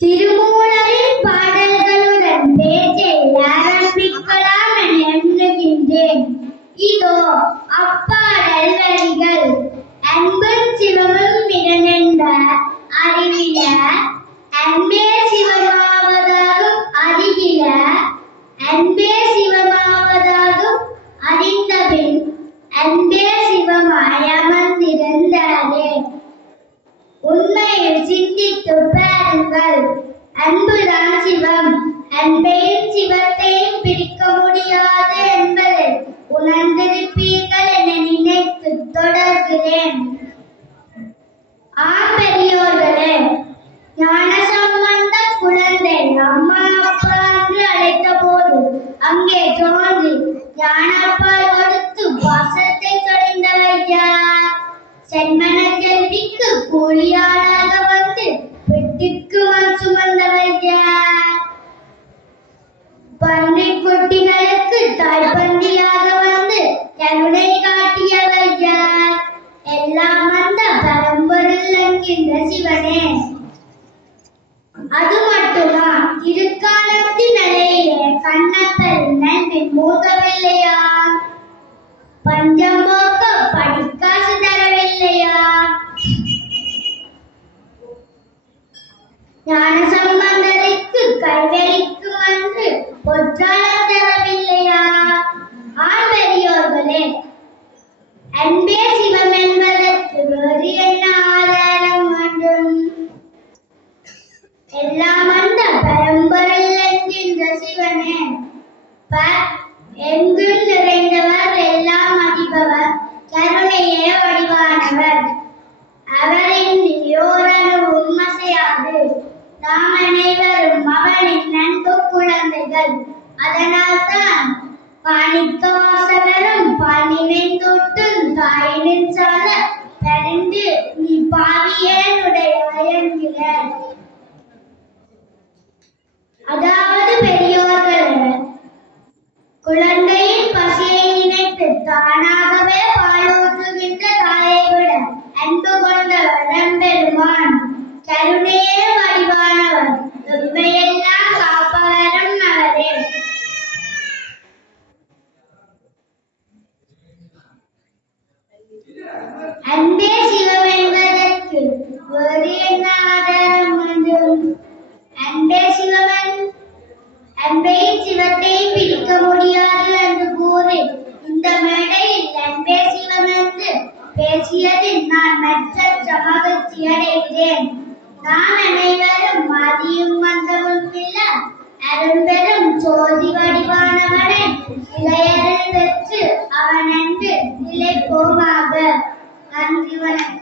திருமூலரின் பாடல்களுடன் பேச்சை ஆரம்பிக்கலாம் என எண்ணுகின்றேன். இதோ அப்பாடல் வரிகள். அன்பும் சிவமும் இடனென்ப அறிவில, அன்பே சிவமாவதாகும் அறிகில, அன்பே சிவமாவதாகும் அறிந்தபின் அன்பே சிவமாய் அமர்ந்திருந்தாரே. உண்மையில் சிந்தித்து பாருங்கள். அன்புதான் சிவம். அன்பையும் சிவத்தையும் பிரிக்க முடியாது என்பதை உணர்ந்திருப்பீர்கள் என நினைத்து தொடர்கிறேன். பெரியோர்களே, ஞானசம்பந்த குழந்தை அம்மா அப்பா என்று அழைத்த போது அங்கே தோன்றி ஞானப்பால் கொடுத்து வாசத்தை தொலைந்தவர் யார்? சென்மன செல்விக்கு கூலியாளாக வந்து பெட்டிற்கு மண் சுமந்தவர் யார்? பன்றி குட்டிகளுக்கு தாய்பன்றியாக வந்து கருணை காட்டியவர் யார்? எல்லாம் அந்த பரம்பொருள் என்கின்ற சிவனே. அது மட்டுமா, திருக்காலத்தின் நிலையிலே கண்ணப்பரின் நன்மை மூதவில்லையா? பஞ்சமோக்க அன்பே சிவம் என்பதற்கு வேறு என்ன ஆதாரம் வேண்டும்? எல்லாம் அந்த பரம்பொருள் என்கின்ற சிவனே. எங்கும் நிறைந்தவர், எல்லாம் அறிபவர், கருணையே வடிவானவர். அவரின் ஓரளவும் அசையாது. நாம் அனைவரும் அவனின் அன்பு குழந்தைகள். அதனால்தான் பாணிக்க வாசகரும் பாணினை தொட்டும் தாயினின் சால பரிந்து நீ பாவியனுடைய என்கிறார். அதாவது பெரியோர்களே, குழந்தையின் பசியை நினைத்து தானாகவே பாலூற்றுகின்ற தாயை விட அன்பு கொண்டவர் எம்பெருமான். கருணையே வடிவானவர், எம்மையெல்லாம் காப்பவரும் அவரே. அன்பே சிவம் என்பதற்கு வேறு என்ன ஆதாரம் வேண்டும்? அன்பே சிவன், அன்பையும் சிவத்தையும் பிரிக்க முடியாது என்று கூறி இந்த மேடையில் அன்பே சிவம் என்று பேசியதில் நான் மற்ற மகிழ்ச்சி அடைகிறேன். நாம் அனைவரும் மதியும் வந்தவும் இல்ல அரும்பெரும் சோதி வடிவானவனை இளையரில் பெற்று அவன் அன்பு நிலைப்போமாக. நன்றி, வணக்கம்.